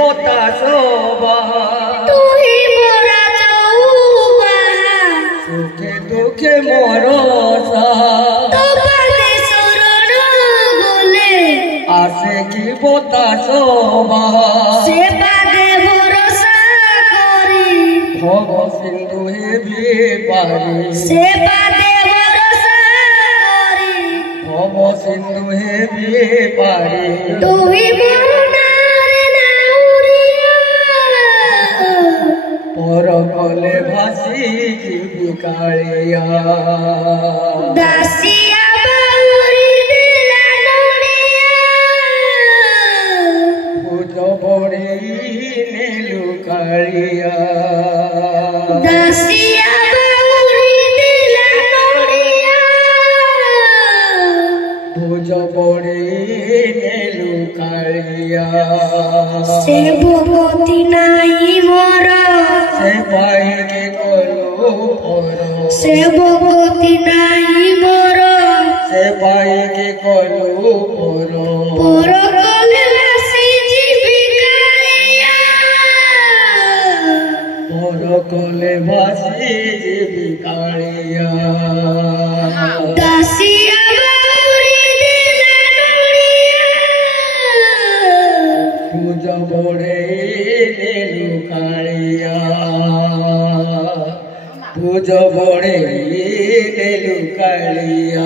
पोता शोभा तू ही मोरा चौबा सुखे दुखे मोरो सा तो पादे शरण गोले आसे की पोता शोभा से पादे भरोसा करी भव सिंधु हे पारी से पादे भरोसा करी भव सिंधु हे पारी तू ही मोर पर कले भासी जीवी कालिया दासिया बाउरी दिला नोड़िया भूत बड़ी नीलू कालिया दासिया बाउरी दिला नोड़िया भूत बड़ी नीलू कालिया से भगवती नाही मोर से पाई के कोलो पोरो से भगवती नाही मोर से पाई के कोलो पोरो पोर कोले भासी जीविकाया पोरो कोले भासी जीवी कालिया दासिया बाउरी दिला नोड़िया पूजा बोड़े नीलू कालिया पूजा बोड़े नीलू कालिया।